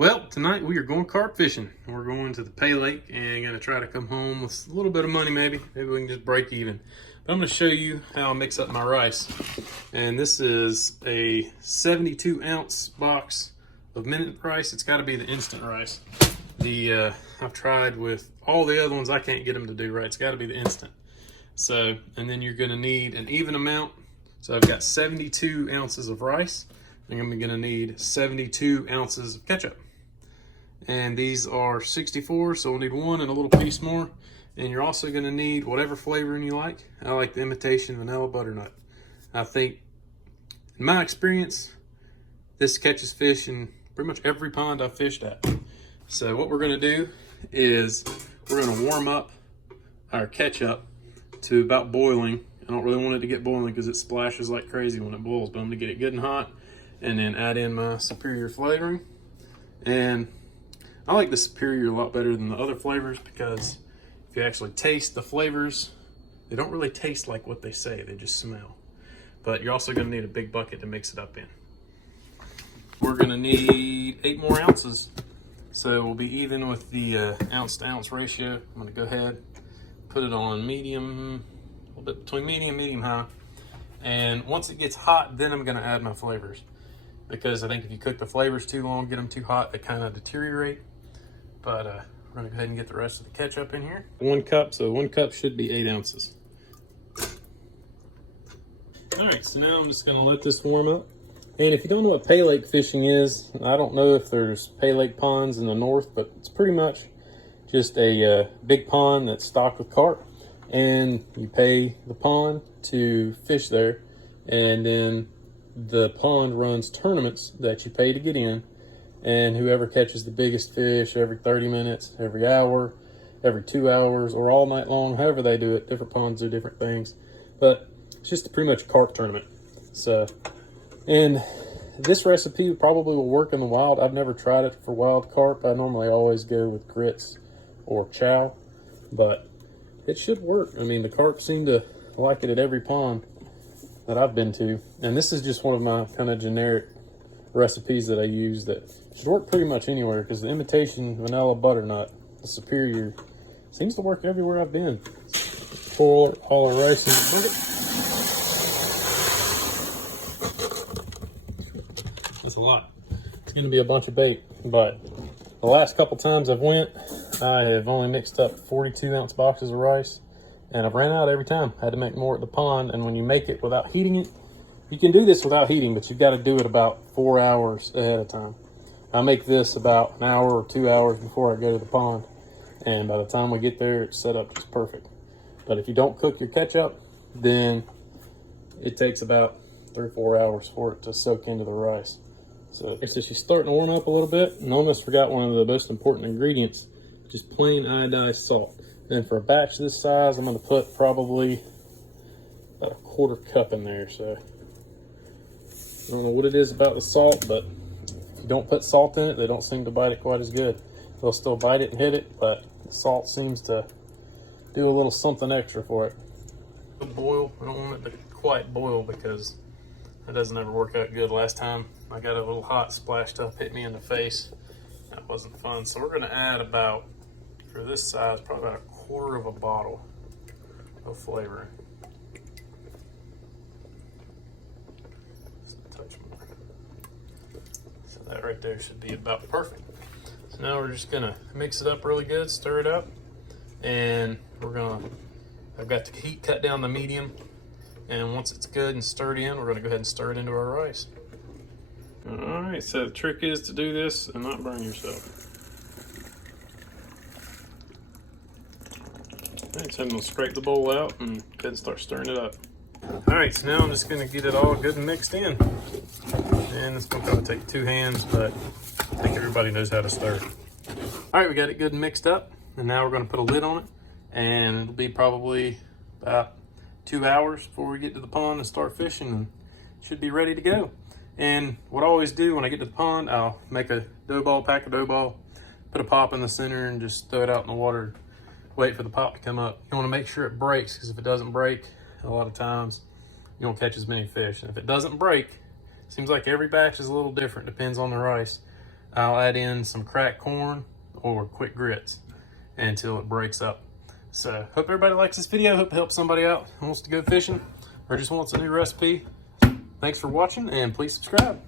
Well, tonight we are going carp fishing. We're going to the Pay Lake and gonna try to come home with a little bit of money maybe. Maybe we can just break even. But I'm gonna show you how I mix up my rice. And this is a 72 ounce box of minute rice. It's gotta be the instant rice. I've tried with all the other ones, I can't get them to do right. It's gotta be the instant. So, and then you're gonna need an even amount. So I've got 72 ounces of rice. And I'm gonna need 72 ounces of ketchup. And these are 64, so we'll need one and a little piece more. And you're also gonna need whatever flavoring you like. I like the imitation vanilla butternut. I think, in my experience, this catches fish in pretty much every pond I've fished at. So what we're gonna do is we're gonna warm up our ketchup to about boiling. I don't really want it to get boiling because it splashes like crazy when it boils, but I'm gonna get it good and hot and then add in my superior flavoring. And I like the superior a lot better than the other flavors because if you actually taste the flavors, they don't really taste like what they say, they just smell. But you're also gonna need a big bucket to mix it up in. We're gonna need 8 more ounces. So we'll be even with the ounce to ounce ratio. I'm gonna go ahead, put it on medium, a little bit between medium high. And once it gets hot, then I'm gonna add my flavors. Because I think if you cook the flavors too long, get them too hot, they kind of deteriorate. But we're gonna go ahead and get the rest of the ketchup in here. 1 cup, so 1 cup should be 8 ounces. All right, so now I'm just gonna let this warm up. And if you don't know what pay lake fishing is, I don't know if there's pay lake ponds in the north, but it's pretty much just a big pond that's stocked with carp. And you pay the pond to fish there, and then the pond runs tournaments that you pay to get in, and whoever catches the biggest fish every 30 minutes, every hour, every 2 hours, or all night long, however they do it, different ponds do different things, but it's just pretty much a carp tournament. So, and this recipe probably will work in the wild. I've never tried it for wild carp. I normally always go with grits or chow, but it should work. I mean, the carp seem to like it at every pond that I've been to, and this is just one of my kind of generic recipes that I use that should work pretty much anywhere because the imitation vanilla butternut, the superior, seems to work everywhere I've been. Pour all our rice in the bucket. That's a lot. It's going to be a bunch of bait, but the last couple times I've went, I have only mixed up 42 ounce boxes of rice. And I've ran out every time. I had to make more at the pond, and when you make it without heating it, you can do this without heating, but you've got to do it about 4 hours ahead of time. I make this about an hour or 2 hours before I go to the pond, and by the time we get there, it's set up just perfect. But if you don't cook your ketchup, then it takes about 3 or 4 hours for it to soak into the rice. So she's starting to warm up a little bit, and almost forgot one of the most important ingredients, just plain iodized salt. And for a batch this size, I'm going to put probably about a 1/4 cup in there. So I don't know what it is about the salt, but if you don't put salt in it, they don't seem to bite it quite as good. They'll still bite it and hit it, but the salt seems to do a little something extra for it. Boil. I don't want it to quite boil because it doesn't ever work out good. Last time I got a little hot splashed up, hit me in the face. That wasn't fun. So we're going to add about, for this size, probably about 1/4 of a bottle of flavoring. Just a touch more. So that right there should be about perfect. So now we're just gonna mix it up really good, stir it up, and I've got the heat cut down to medium, and once it's good and stirred in, we're gonna go ahead and stir it into our rice. All right, so the trick is to do this and not burn yourself. Alright, so I'm going to scrape the bowl out and go ahead and start stirring it up. Alright, so now I'm just going to get it all good and mixed in. And it's going to probably take 2 hands, but I think everybody knows how to stir. Alright, we got it good and mixed up. And now we're going to put a lid on it. And it'll be probably about 2 hours before we get to the pond and start fishing. And it should be ready to go. And what I always do when I get to the pond, I'll make a dough ball, pack a dough ball, put a pop in the center, and just throw it out in the water. Wait for the pop to come up. You want to make sure it breaks, because if it doesn't break, a lot of times you don't catch as many fish. And if it doesn't break, it seems like every batch is a little different, depends on the rice. I'll add in some cracked corn or quick grits until it breaks up. So hope everybody likes this video. Hope it helps somebody out who wants to go fishing or just wants a new recipe. Thanks for watching, and please subscribe.